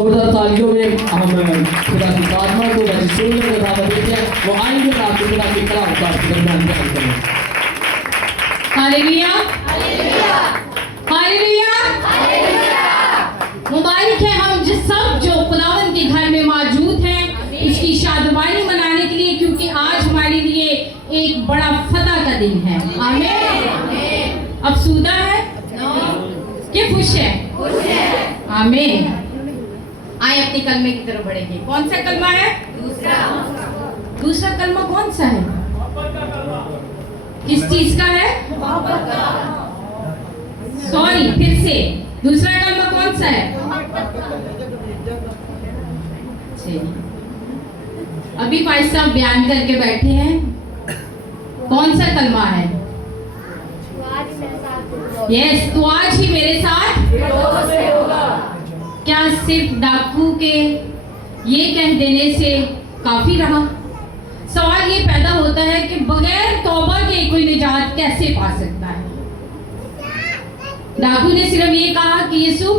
जोरदार तालियों में हम खुदा की खात्मा को सुनने का दावा देते हैं। वो आएंगे और आपको खुदा की कलाम का दरमियान बयान करेंगे। हालेलुया हालेलुया मुबारक है हम जिस सब जो खुदावंद के घर में मौजूद हैं उसकी शादबानी मनाने के लिए, क्योंकि आज हमारे लिए एक बड़ा फतह का दिन है। आमीन। अफसुदा है कि खुश है? आमीन। आए अपने कलमे की तरफ बढ़ेंगे। कौन सा कलमा है? दूसरा कलमा कौन सा है? किस चीज का है? सॉरी, फिर से दूसरा कलमा कौन सा है? अभी भाई साहब बयान करके बैठे हैं। कौन सा कलमा है? यस, तो आज ही मेरे साथ होगा। क्या सिर्फ डाकू के ये कह देने से काफी रहा? सवाल ये पैदा होता है कि बगैर तौबा के कोई निजात कैसे पा सकता है? डाकू ने सिर्फ ये कहा कि यीशु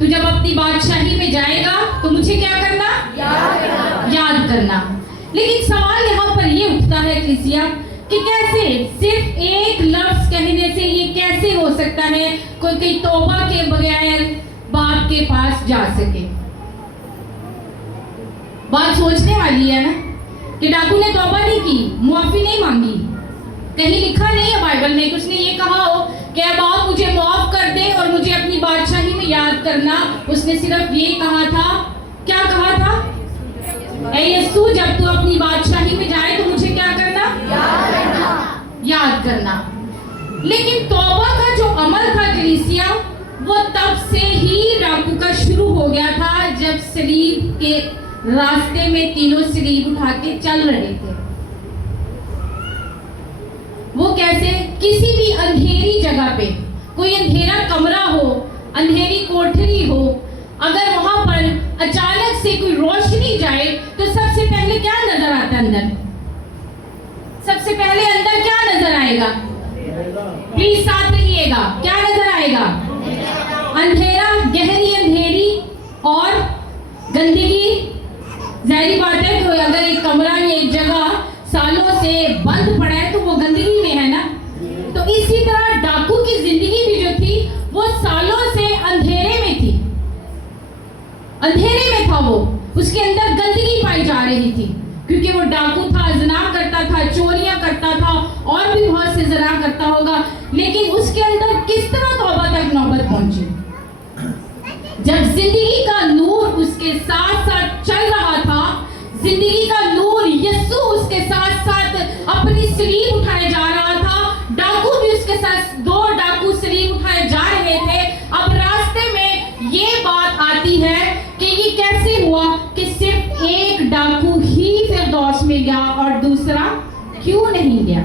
तू जब अपनी बादशाही में जाएगा तो मुझे क्या करना? याद करना। लेकिन सवाल यहाँ पर ये उठता है कलीसिया कि कैसे सिर्फ एक लफ्ज कहने से ये कैसे हो सकता है कोई तौबा के बगैर बाप के पास जा सके? बात सोचने वाली है ना कि डाकू ने तौबा नहीं की, मुआफी नहीं मांगी। कहीं लिखा नहीं है बाइबल में उसने ये कहा हो कि अब आप मुझे माफ कर दे और मुझे अपनी बादशाही में याद करना। उसने सिर्फ ये कहा था, क्या कहा था? ऐ यीशु जब तू अपनी बादशाही में जाए तो मुझे क्या करना? याद करना। लेकिन तौबा का जो अमल था कलीसिया, वो तब से ही डाकू का शुरू हो गया था जब सलीब के रास्ते में तीनों सलीब उठा के चल रहे थे। वो कैसे? किसी भी अंधेरी जगह पे, कोई अंधेरा कमरा हो, अंधेरी कोठरी हो, अगर वहां पर अचानक से कोई रोशनी जाए तो सबसे पहले क्या नजर आता है? अंदर सबसे पहले अंदर क्या नजर आएगा? प्लीज साथ रहिएगा। क्या नजर आएगा? अंधेरा, गहरी अंधेरी और गंदगी। जाहिर बात है कि अगर एक कमरा या एक जगह सालों से बंद पड़ा है तो वो गंदगी में है ना। तो इसी तरह डाकू की जिंदगी भी जो थी वो सालों से अंधेरे में थी, अंधेरे में था। वो उसके अंदर गंदगी पाई जा रही थी क्योंकि वो डाकू था, ज़िना करता था, चोरियां करता था और भी बहुत से ज़िना करता होगा। लेकिन उसके अंदर किस तरह तौबा तक नौबत पहुंची जब जिंदगी का नूर उसके साथ साथ चल रहा था। जिंदगी का नूर यीशु उसके साथ साथ अपनी सलीब उठाए जा रहा था। डाकू भी उसके साथ, दो डाकू सलीब उठाए जा रहे थे। अब रास्ते में ये बात आती है कि ये कैसे हुआ कि सिर्फ एक डाकू ही फिरदौस में गया और दूसरा क्यों नहीं गया?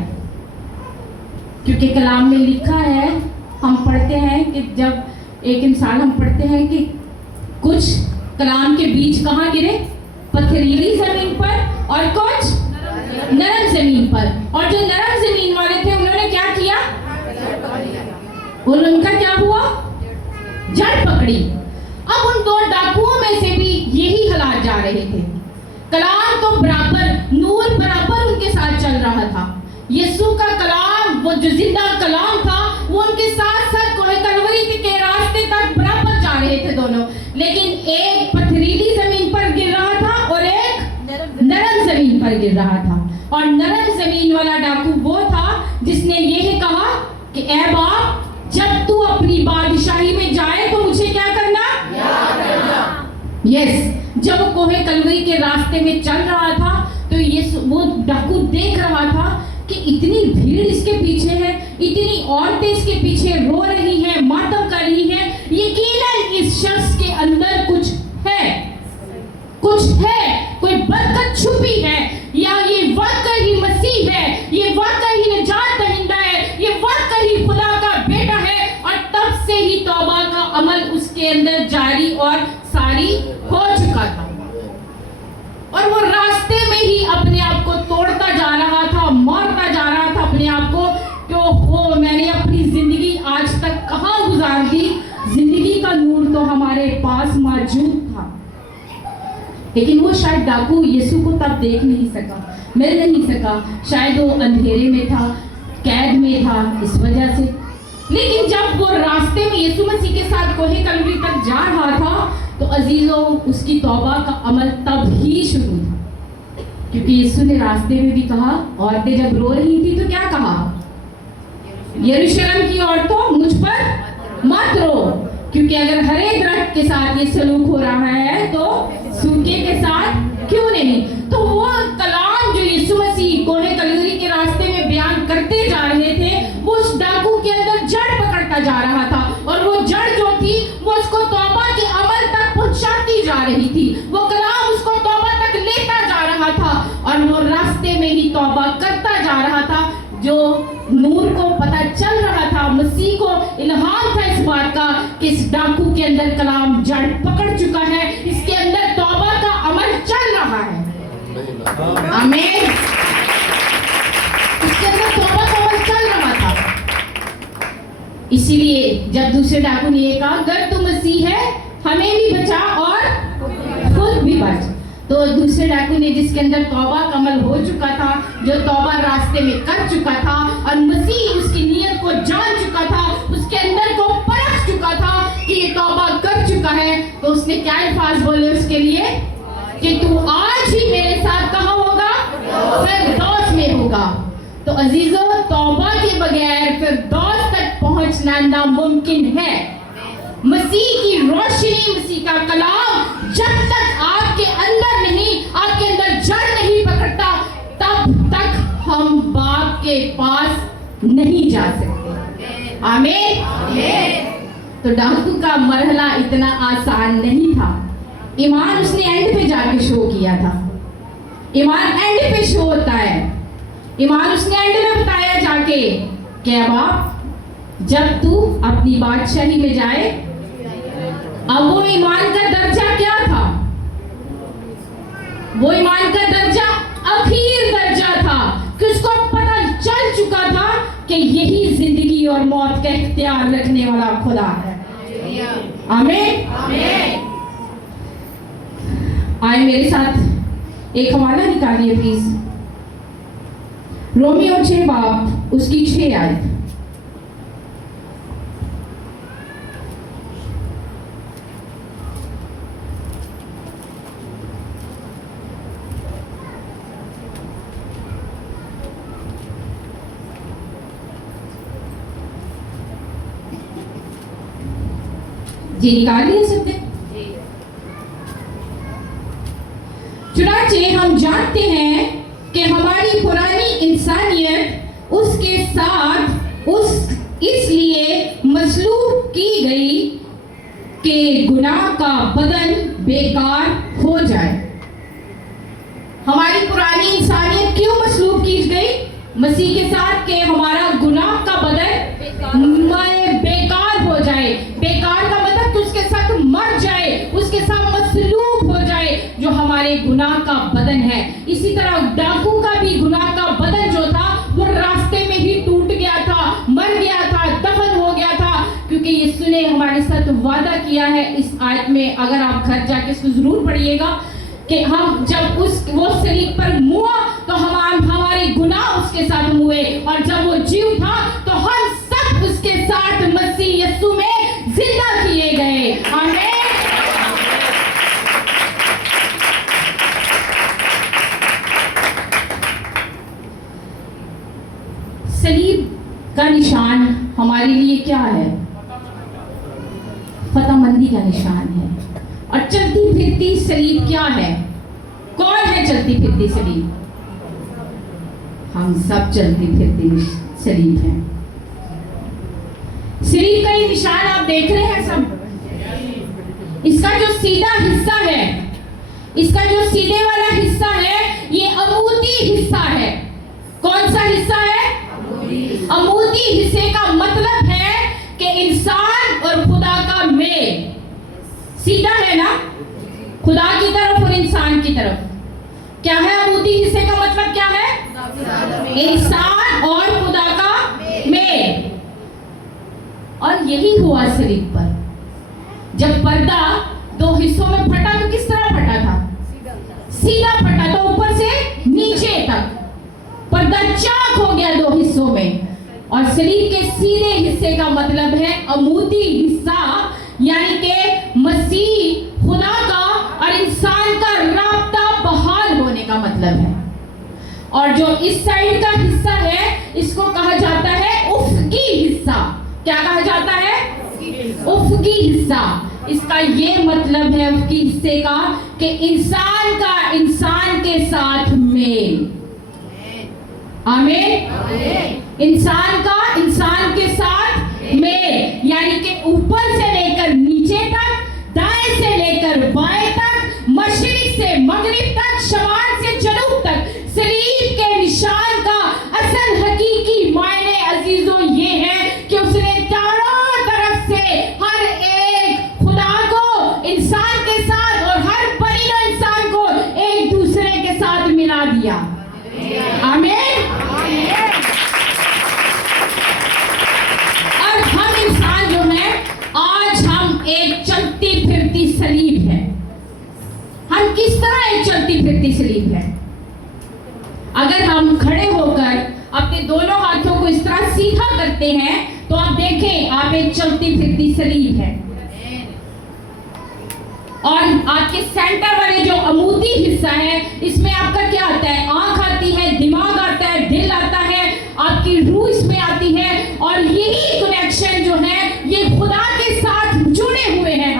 क्योंकि कलाम में लिखा है, हम पढ़ते हैं कि जब एक इंसान, हम पढ़ते हैं कि कुछ कलाम के बीज कहाँ गिरे? पथरीली जमीन पर और कुछ नरम जमीन पर। और जो नरम जमीन वाले थे उन्होंने क्या किया? और उनका क्या हुआ? जड़ पकड़ी। अब उन दो डाकुओं में से भी यही हालात जा रहे थे। कलाम तो बराबर, नूर बराबर उनके साथ चल रहा था। यीशु का कलाम, वो जो जिंदा कलाम था, वो उनके साथ साथ कोहे कलवरी के रास्ते तक बराबर जा रहे थे दोनों। लेकिन एक पथरीली जमीन पर गिर रहा था और एक नरम जमीन पर गिर रहा था। और नरम जमीन वाला डाकू वो था जिसने यह कहा कि ऐ बाप, जब तू अपनी बादशाही में जाए तो मुझे क्या करना? यस, जब वो कोहे कलवरी के रास्ते में चल रहा था तो ये वो डाकू देख रहा था कि इतनी भीड़ इसके पीछे है, इतनी औरतें इसके पीछे रो रही हैं, मातम कर रही हैं। यकीनन इस शख्स के अंदर कुछ है, कोई बरकत छुपी है, या ये वाकई मसीह है, ये वाकई निजात दहिंदा है, ये वाकई खुदा का बेटा है। और तब से ही तौबा का अमल उसके अंदर जारी और सारी हो चुका था। और वो रास्ते में ही अपने आप को तोड़ता जा रहा था, मारता जा रहा था अपने आप को कि हो, मैंने अपनी जिंदगी आज तक कहाँ गुजार दी? जिंदगी का नूर तो हमारे पास मौजूद था, लेकिन वो शायद डाकू यीशु को तब देख नहीं सका, मिल नहीं सका, शायद वो अंधेरे में था, कैद में था इस वजह से। लेकिन जब वो रास्ते में यीशु मसीह के साथ कोहे कलवरी तक जा रहा था तो अजीजों उसकी तौबा का अमल तब ही शुरू था, क्योंकि यीशु ने रास्ते में भी कहा, औरतें जब रो रही थी तो क्या कहा, यरूशलेम की औरतों मुझ पर मत रो, क्योंकि अगर हरे दरख्त के साथ ये सलूक हो रहा है तो सूखे के साथ क्यों नहीं। तो वो कलाम जो यीशु मसीह कोहे कलवरी के रास्ते में बयान करते जा रहे थे वो उस डाकू के अंदर जड़ पकड़ता जा रहा था, और वो जड़ जो थी वो उसको तौबा के अमल तक पहुंचाती जा रही थी, वो कलाम उसको तौबा तक लेता जा रहा था, और वो रास्ते में ही तौबा करता जा रहा था। जो नूर को पता चल रहा था, मसीह को इल्हाम था इस बात का कि इस डाकू के अंदर कलाम जड़ पकड़ चुका है, इसके अंदर तौबा का अमल चल रहा है। आमीन। इसके अंदर तौबा का अमल चल रहा था। इसीलिए जब दूसरे डाकू ने ये कहा, अगर तू मसीह है हमें भी बचा और खुद भी बच, तो दूसरे डाकू ने जिसके अंदर तौबा का अमल हो चुका था, जो तौबा रास्ते में कर चुका था और मसीह उसकी नीयत को जान चुका था, उसके अंदर को परख चुका था कि ये तौबा कर चुका है, तो उसने क्या अल्फाज बोले उसके लिए कि तू आज ही मेरे साथ कहाँ होगा, फिरदौस में होगा। तो अजीजों तौबा के बगैर फिरदौस तक पहुंचना नामुमकिन है। मसीह की रोशनी, मसीह का कलाम जब तक आपके अंदर नहीं, आपके अंदर जड़ नहीं पकड़ता, तब तक हम बाप के पास नहीं जा सकते। आमीन। तो डाकू का मरहला इतना आसान नहीं था। ईमान उसने एंड पे जाके शो किया था। ईमान एंड पे शो होता है। ईमान उसने एंड में बताया जाके कि बाप जब तू अपनी बादशाही में जाए, अब वो ईमान का दर्जा क्या था, वो ईमान का दर्जा आखिर दर्जा था कि उसको पता चल चुका था कि यही जिंदगी और मौत का इख्तियार रखने वाला खुदा है। आमीन। आए मेरे साथ एक हवाला निकालिए प्लीज, रोमियो 6 बाब उसकी 6 आयत। जी निकाल लिए सकते। चुनांचे हम जानते हैं कि हमारी पुरानी इंसानियत उसके साथ इसलिए मसलूब की गई कि गुनाह का बदन बेकार हो जाए। हमारी पुरानी इंसानियत क्यों मसलूब की गई मसीह के साथ कि हमारा गुनाह का बदन बेकार हो जाए। बेकार का मतलब कि उसके साथ मर जाए, उसके साथ मसलूब हो जाए जो हमारे गुनाह का बदन है। इसी तरह डाकू का भी गुनाह का बदन जो था वो रास्ते में ही टूट गया था, मर गया था, दफन हो गया था, क्योंकि यीशु ने हमारे साथ वादा किया है इस आयत में। अगर आप घर जाके इसको जरूर पढ़िएगा कि हम जब वो सलीब पर मुआ तो हम हमारे गुनाह उसके साथ मुए, और जब वो जी उठा तो हम सब उसके साथ मसीह यीशु में जिंदा किए गए। आमीन। सलीब का निशान हमारे लिए क्या है? फतहमंदी का निशान है। और चलती फिरती सलीब क्या है? कौन है चलती फिरती सलीब? हम सब चलती फिरती सलीब हैं। सलीब का ये निशान आप देख रहे हैं सब। इसका जो सीधा हिस्सा है, इसका जो सीधे वाला हिस्सा है, ये अमूदी हिस्सा है। कौन सा हिस्सा है? अमूदी हिस्से का मतलब है कि इंसान और खुदा का मेल सीधा है ना, खुदा की तरफ और इंसान की तरफ। क्या है अमूदी हिस्से का मतलब? क्या है? इंसान और खुदा का मेल। और यही हुआ सलीब पर। जब पर्दा दो हिस्सों में फटा तो किस तरह फटा था? सलीब के सीधे हिस्से का मतलब है अमूदी हिस्सा, यानी कि मसीह, खुदा का और इंसान का राब्ता बहाल होने का मतलब है। और जो इस साइड का हिस्सा है इसको कहा जाता है उफकी हिस्सा। क्या कहा जाता है? उफकी हिस्सा। इसका ये मतलब है उफकी हिस्से का कि इंसान का इंसान के साथ मेल। आमीन। इंसान का इंसान के साथ मेल, यानी कि ऊपर से लेकर नीचे तक, दाएं से लेकर बाएं तक, मशरिक से मगरिब तक, शमाल से जनूब तक। सलीब के निशान का असल हकीकी मायने अजीजों ये है कि उसने चारों तरफ से हर एक खुदा को इंसान के साथ और हर बनी इंसान को एक दूसरे के साथ मिला दिया। आमीन। और हम इंसान जो है, आज हम एक चलती फिरती सलीब है। हम किस तरह एक चलती फिरती सलीब है? अगर हम खड़े होकर अपने दोनों हाथों को इस तरह सीधा करते हैं तो आप देखें आप एक चलती फिरती सलीब है। और आपके सेंटर वाले जो अमूदी हिस्सा है इसमें आपका क्या आता है? आंख आती है, दिमाग आता है, दिल आता है, आपकी रूह इसमें आती है। और यही कनेक्शन जो है ये खुदा के साथ जुड़े हुए हैं।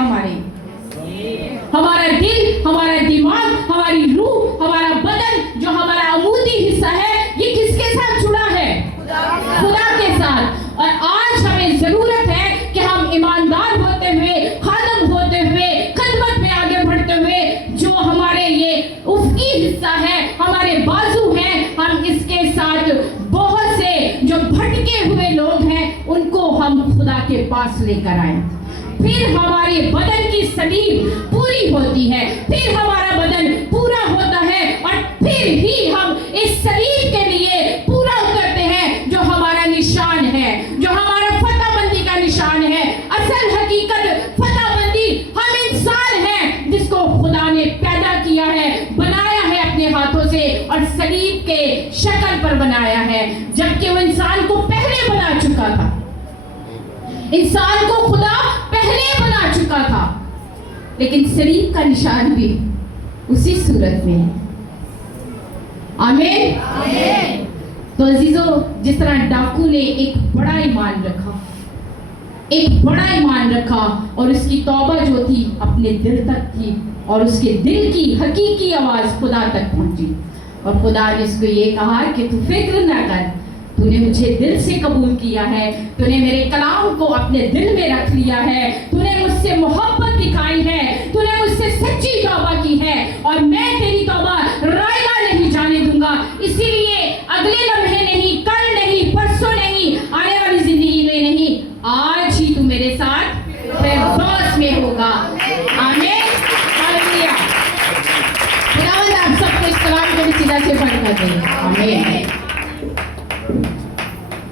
हमारा दिल, हमारा दिमाग, हमारी रूह, हमारा बदन, जो हमारा अमूदी हिस्सा है, ये किसके साथ जुड़ा है? खुदा के साथ। और आज हमें जरूरत है कि हम ईमानदार होते हुए, खादम होते हुए, खिदमत में आगे बढ़ते हुए, जो हमारे ये उफकी हिस्सा है, हमारे बाजू हैं, हम इसके साथ बहुत से जो भटके हुए लोग हैं उनको हम खुदा के पास लेकर आए। फिर हमारे बदन की सलीब पूरी होती है, फिर हमारा बदन पूरा होता है और फिर ही हम इस सलीब के लिए पूरा उतरते हैं जो हमारा निशान है, जो हमारा फतहबंदी का निशान है। असल हकीकत फतहबंदी हम इंसान हैं जिसको खुदा ने पैदा किया है, बनाया है अपने हाथों से और सलीब के शक्ल पर बनाया है, जबकि वो इंसान को पहले बना चुका था। इंसान को खुदा पहले बना चुका था, लेकिन सलीब का निशान भी उसी सूरत में है। आमीन। तो अजीजों, जिस तरह डाकू ने एक बड़ा ईमान रखा, एक बड़ा ईमान रखा और उसकी तौबा जो थी अपने दिल तक थी और उसके दिल की हकीकी आवाज खुदा तक पहुंची और खुदा ने उसको ये कहा कि तू फिक्र ना कर, तूने मुझे दिल से कबूल किया है, तूने मेरे कलाम को अपने दिल में रख लिया है, तूने मुझसे मोहब्बत दिखाई है, तूने मुझसे सच्ची तौबा की है और मैं तेरी तौबा रायगा नहीं जाने दूंगा। इसीलिए अगले लम्हे नहीं, कल नहीं, परसों नहीं, आने वाली जिंदगी में नहीं, आज ही तू मेरे साथ फिरदौस में होगा। आमीन। हालेलुया। खुदावंद आप सबको इस कलाम को सीधा से पढ़ कर दे। आमीन।